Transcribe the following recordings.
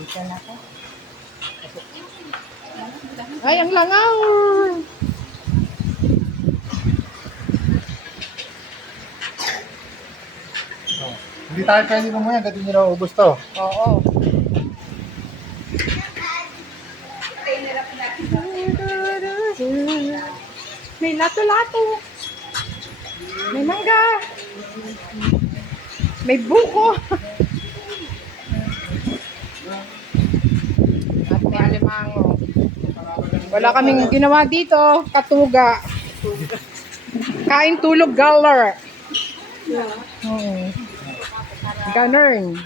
Dito na ako. Ay, ang langaw! Oh. Hindi tayo pwede mamaya, hanggang hindi na ubos to. Oo. May lato-lato. May mangga. May buko. At may alimango. Wala kaming ginawa dito. Katuga. Kain tulog galler. Ganern.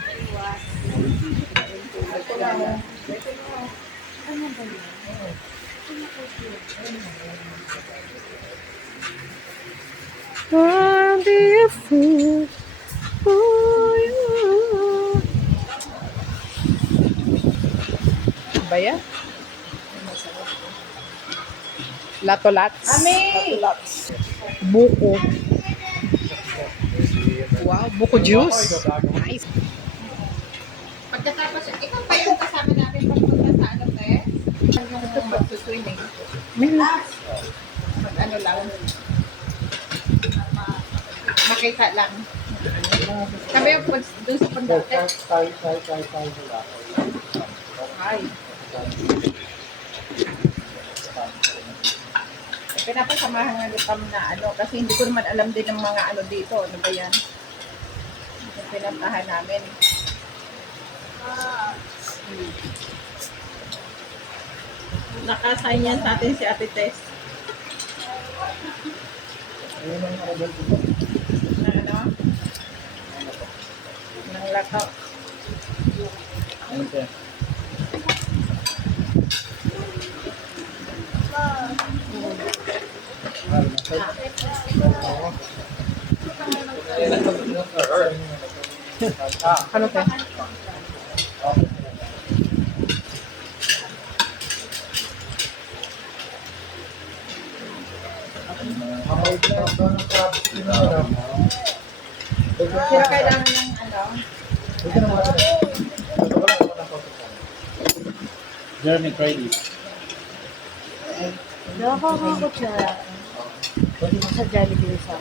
I'll be a fool for you. Ba yan? Lato-lats. Lato-lats. Buko. Wow, buko juice. Nice. Pagkatapos, ikaw pa yung kasama namin pagpunta sa ano, te? Yung magsuswimming. Mag-ano lang. Makita lang. Sabi yung doon sa pagdating. Tayo. Ay. Pinapasamahan nga kita na ano, kasi hindi ko naman alam din ng mga ano dito. Ano ba yan? Yung pinuntahan namin. Nakasign yan sa atin si Ate Tess. Ayun ang nakabal dito. Na ano? Ng lakaw. Ayun siya. Ano pa? Pero kailangan ng ano? Jeremy Cradley. Nakakakot siya. Sa Jollibee sa.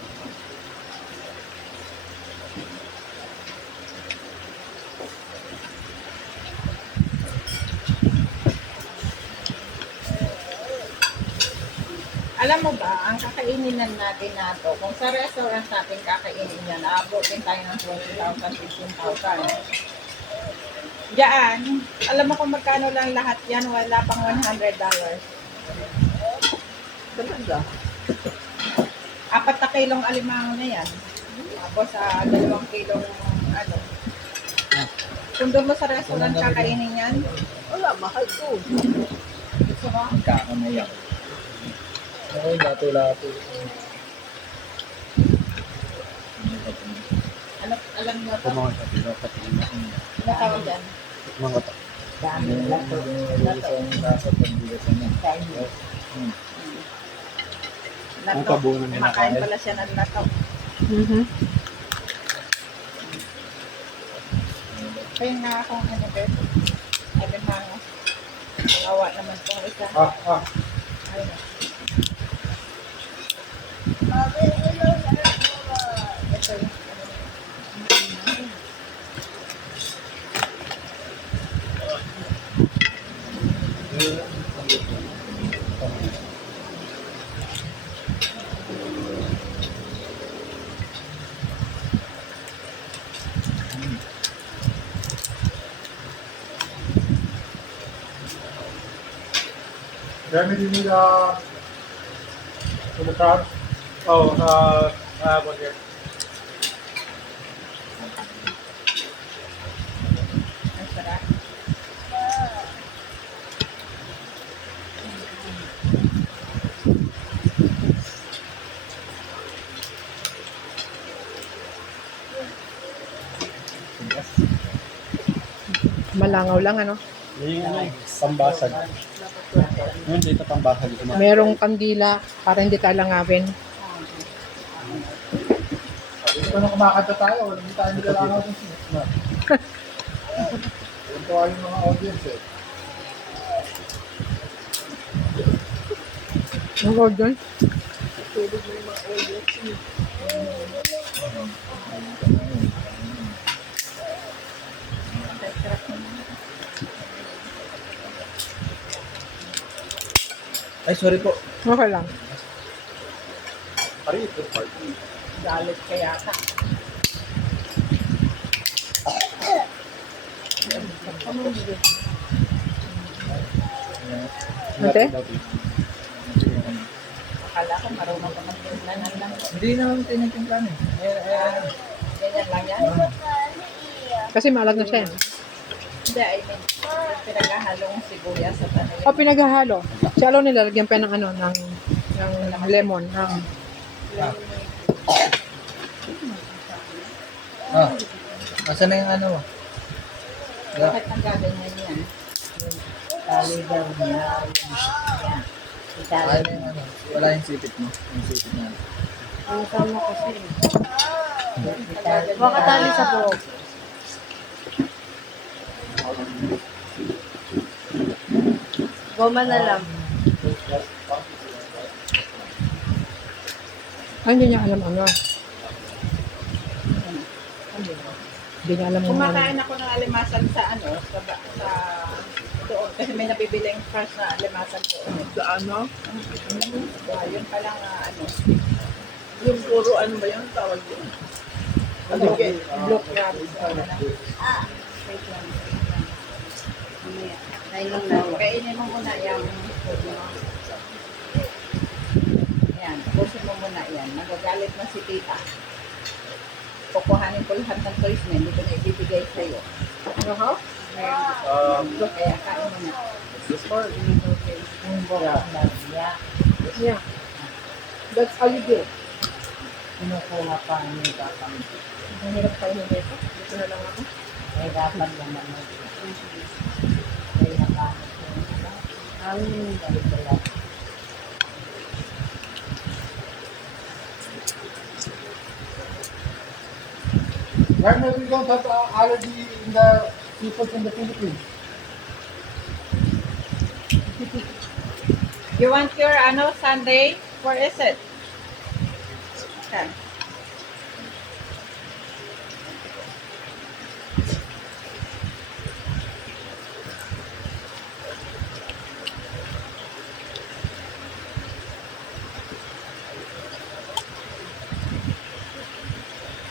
Alam mo ba, ang kakaininan natin na to, kung sa restaurant natin kakainin yan, aabotin tayo ng 20,000, 15,000. Diyan, alam mo kung magkano lang lahat yan, wala pang $100. Talaga? 4 kilong alimango na yan. Tapos sa 2 kilong ano. Kung doon mo sa restaurant kakainin yan, Wala, mahal to. gusto mo? Magkakamayak. Ay, lato-lato. Ano, alam niyo to? Kumakas sa tira, pati Ano tawag dyan? mga ta. Dami. Lato. Nasa pagbigasan niya. Ang Lato. kabuuan niya Makain nakain. pala siya ng lato. Kaya nga akong ano ba? Alimango. Awa naman tong isa. Ayun. Ito yung Jeremy, do you need for the crowd? Oh, I have one here. ang sarap. Malangaw lang, ano? Yung pambasag. Yun, dito pambasag. Merong kandila para hindi kalangawin. Dito na kumakanta tayo, hindi tayo nilalangaw ng sinas. Ito ay mga audience eh. Ang order. Ay, sorry po. Okay lang. Pari ito, party. Galit kaya ka. Ate? Akala ko marunong ka magtimplanan lang. Hindi naman tinitimplahan eh. Ganyan lang yan. Kasi maalat na siya. Hindi, I mean, pinaghahalong sibuyas sa tanay. O, pinaghahalo. Si Alo nilalagyan pa ng ano, ng lemon. Asan na yung ano? Bakit nagaganyan yan? Taligaw niya. Ano yung ano? Wala yung sipit mo. Yung sipit na. Ang sama kasi. Baka tali sa buhok. Goma na lang. Ay, hindi niya alam ano. Hindi niya alam kung ano. Kumakain ako ng alimasan sa ano, sa doon. Kasi may nabibiling fresh na alimasan doon. Sa ano? Yun pa lang ano. Yung puro ano ba yun? Tawag yun. Blue crabs. Ano na. Wait lang. Mamaya. Kain lang na. Kainin mo muna yung food mo. Yan, tapusin mo muna yan. Nagagalit na si tita. Kukuhanin ko lahat ng toys na, hindi ko na ibibigay sa'yo. Ano ho? Kaya kain mo na. Yeah. That's how you do it. Kinukuha pa niyo dapat. Ang hirap kayo ng dito. Dito na lang ako. Ay, dapat naman mo. Ay, nakamit ko. Ang balik-balik. Why not we don't have allergy in the seafood in the Philippines? You want your ano Sunday? Where is it? Okay.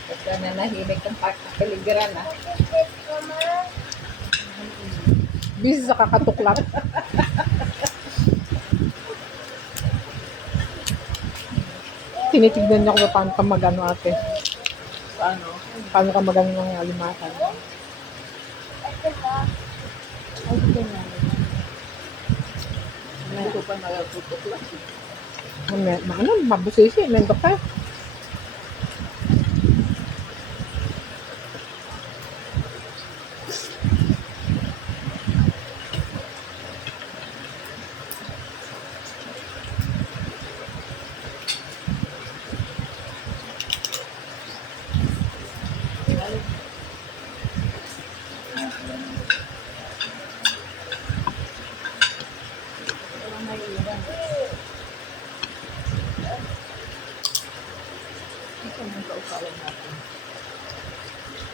Pagka nanahimik ang pagkakaligiran ah. Busy sa kakatuklat. Tinitignan niya kung paano ka magano ate. Paano? Paano ka magano ng alimasan. Hindi ko pa nagtutuklas. Ano, mabusisi. Mendo ka.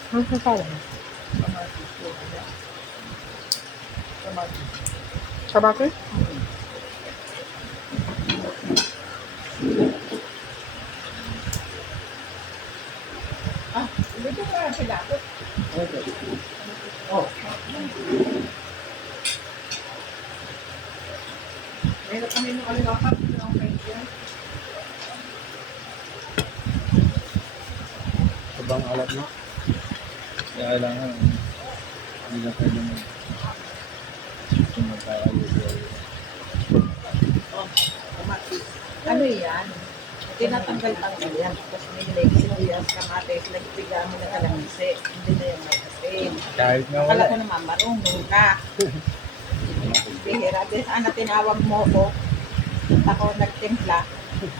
Ang sasala. Kabaki? Ah, dito ka sila. Oh, Meron kami nung alimakan. Ang friends yan. Sabang alat mo. Kaya kailangan. Hindi na pwede mo. Kung magkakalit. Ano yan? Tinatanggal-tanggal yan. Tapos nilagay sibuyas, kamatis, lagpiga mo na kalangisi. Hindi na yung may asin. Kahit nga Akala wala. ko naman marunong ka. Bihira. Ano tinawag mo ko? Ako nagtimpla.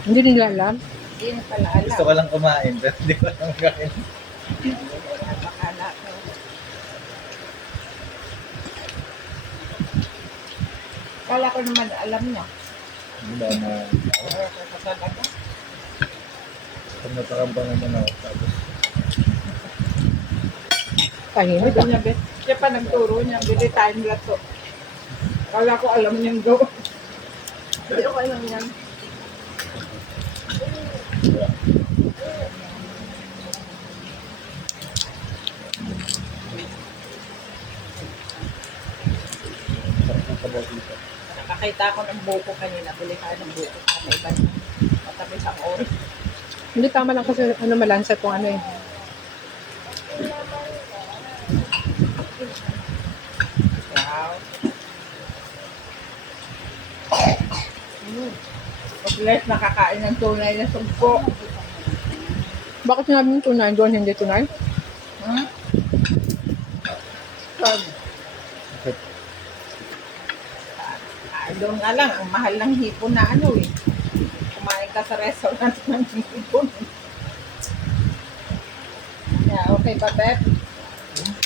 Hindi nila alam. Hindi na pala alam. Gusto ko lang kumain, pero hindi ko lang kain. Akala ko. Akala ko naman alam niya. Hindi ba na Talaga. pag natakampangan mo na ako, tapos Tahimik Sabi ah. niya, siya pa nagturo niya, bili tayong lato. Akala ko alam niyang go. Hindi ko alam yan. sarap ng sabaw dito. Nakakita ako ng buko kanina, bili tayo ng buko sa iba niya. Matamis ang oras. Hindi tama lang kasi ano malansat kung ano eh. Wow. At least nakakain ng tunay na sugpo. Bakit sinabi mo tunay? Doon hindi tunay? Hmm? Sabi, doon nga lang, ang mahal ng hipon na ano eh. Kumain ka sa restaurant ng hipon. Yeah, okay ba, Beb?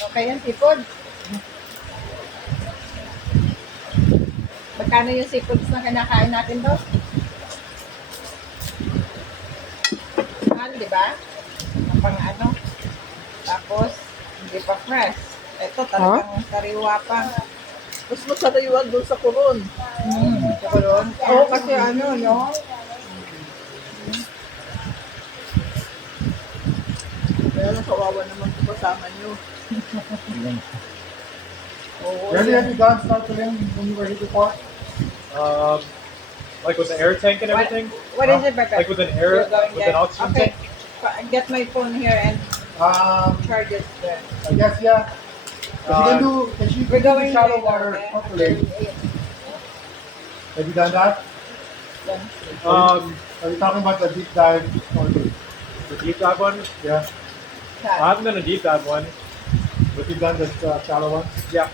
Okay yan, hipon? Magkano yung seafoods na kinakain natin doon? Mahal, di ba? Ang pang ano. Tapos, hindi pa fresh. Ito talagang sariwa pa. Mas masariwan doon sa kuron. Sa kulon. Oo, kasi ano, no? Kaya lang kawawa naman kung kasama nyo. Yun. Oo. Where did you guys start filling when you were here before? Like with the air tank and everything? What is it, Bebe? Like with an air, You're going with there. an oxygen Okay. tank? Get my phone here and charge it there. I guess, yeah. If you We're can do going the shallow there, water okay? percolate. Have you done that? Um, Are you talking about the deep dive snorkeling? the deep dive one? Yeah. I haven't done a deep dive one. But you've done the shallow ones? Yeah.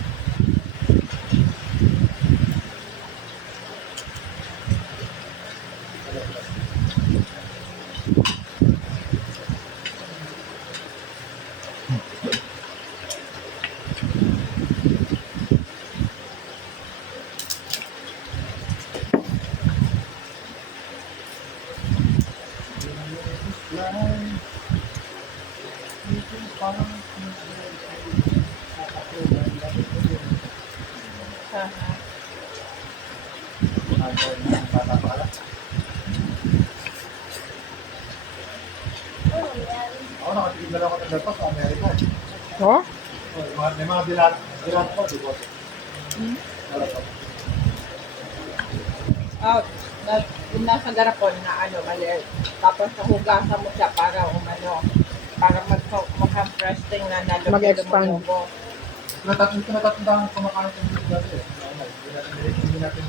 Ako nakatigil na lang ako ng lato sa Amerika. Oh? May mga dilat ko, di ba? Oh, yung nasa garapon na ano, maliit. Tapos nahugasan mo siya para umano, para mag-fresh thing na nalog. Mag-expand. Natatandaan kumakain sa mga dati eh. Hindi natin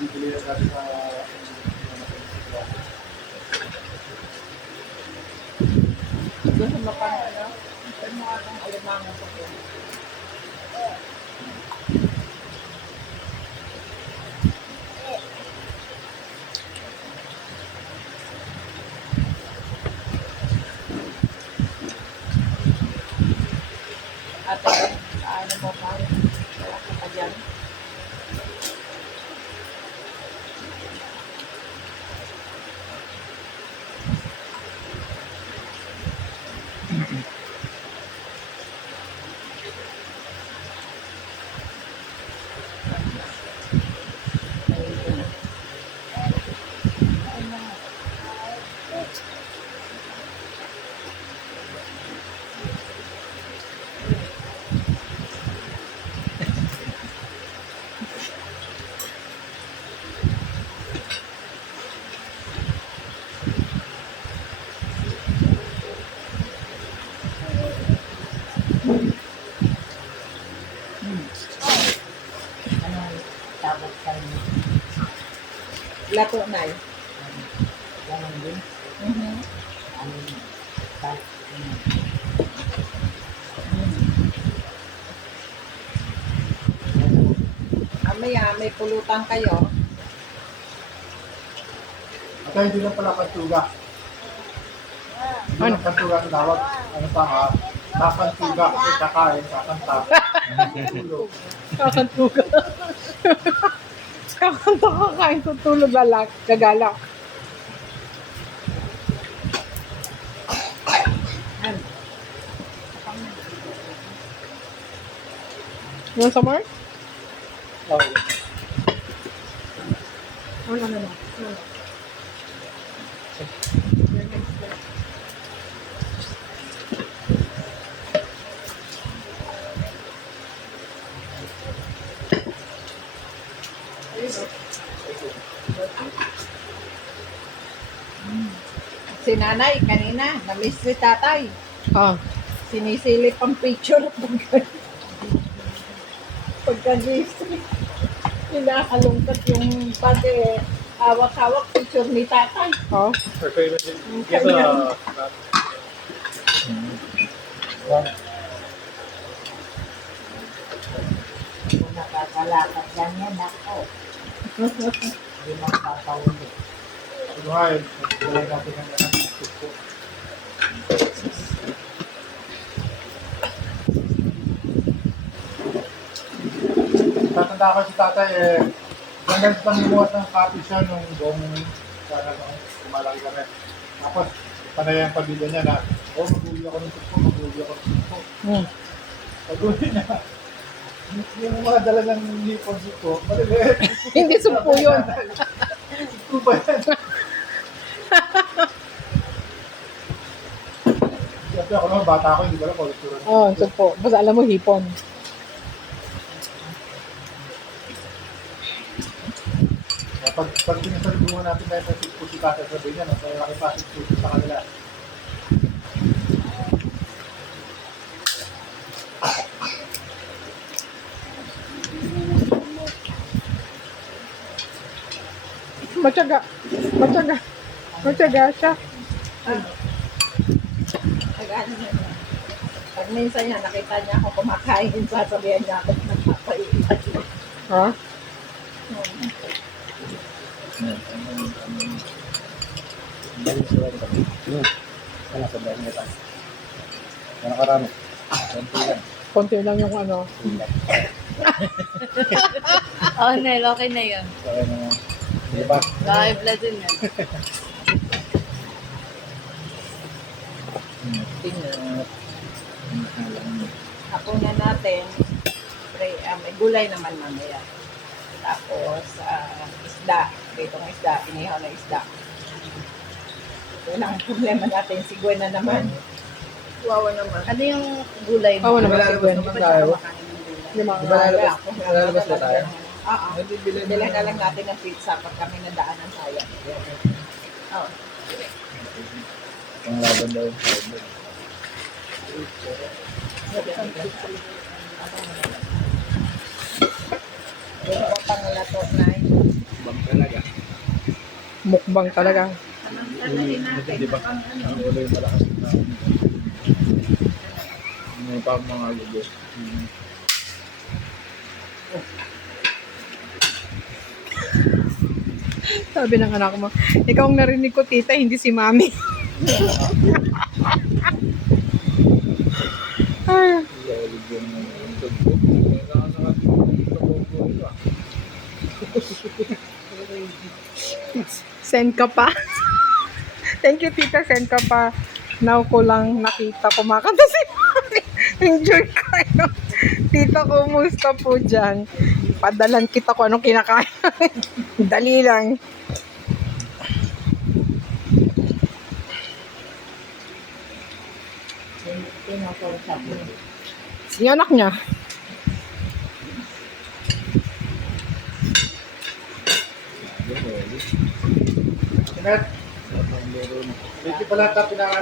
bibili na dati sa Doon sa mapang ano, ito mo atang alimango sa po. At ano mo pa, wala ka pa dyan. Lato na eh. Mhm. Mamaya, may pulutan kayo. at hindi lang pala kantuga. Hindi Ano? lang kantuga ang tawag. Ano pa Kakantuga kasi kakain, kakanta. Tulog. Kakantuga. Kakanta kakain tutulog lalak. Gagala. Yung sa Mark? Oh, Ano. Si nanay, kanina, na-miss si tatay. Ah. Sinisilip ang picture pagka-gising. Pinakalungkot yung pati hawak-hawak picture ni tatay. Oh. Her favorite is get a Kung nakakalakad ganyan ako. hindi makakatawag eh. Ito nga eh, nagdalay natin ang suko. Tatanda ko si tatay eh, hanggang pangimuhat ng copy siya nung buong sana nung kumalaki kami. Tapos, panay ang pamilya niya na, oh, mag-uwi ako ng suko, mag-uwi ako ng suko. Hmm. Pag-uwi niya, yung mga dala ng hipon suko, maliliit. Hindi sumpo yun. Suko ba yan? Kasi ako naman, bata ako, hindi ko alam kung ito. Oh, sumpo. Basta alam mo, hipon. Pag pinasalubungan natin dahil sa suko si Tata, sabi niya, nasa laki pa si suko sa kanila. Matyaga. Matyaga. Matyaga siya. Nag-ano na niya. Pag minsan niya, nakita niya ako kumakain, sasabihan niya ako nagpapailan. Ha? Ano sa bahay nito? Ano karami? Konti lang. Konti lang yung ano. Oh, Nel, okay na yun. Kaya naman. Di ba? Baka blood din yan. Tingnan. Hapunan natin, may gulay naman mamaya. Tapos, isda. Itong isda, inihaw na isda. Ito lang ang problema natin, si Gwen na naman. Wawa naman. Ano yung gulay Awa mo? naman si Gwen. Hindi ba siya kumakain ng gulay? Di ba? Wala. lalabas ba tayo? Oo. Bilhin na lang natin ng pizza pag kami nadaanan tayo. Oo. Ang laban daw yung problem. Ito ang panglato na Bang talaga. Mukbang talaga. Di ba? Ang ulo yung malakas na. May pa mga lugo. Sabi ng anak mo, ikaw ang narinig ko, tita, hindi si mami. Ay, Iyalig yung tugbo. May nakasakot yung tugbo ito ah. send ka pa. Thank you, tita, send ka pa. Now ko lang nakita kumakanta si mami. Enjoy kayo. Tita, kumusta po dyan? Padalan kita kung anong kinakain. Dali lang. tinakausap mo. Yung anak niya. Sinet, hindi pala ito pinaka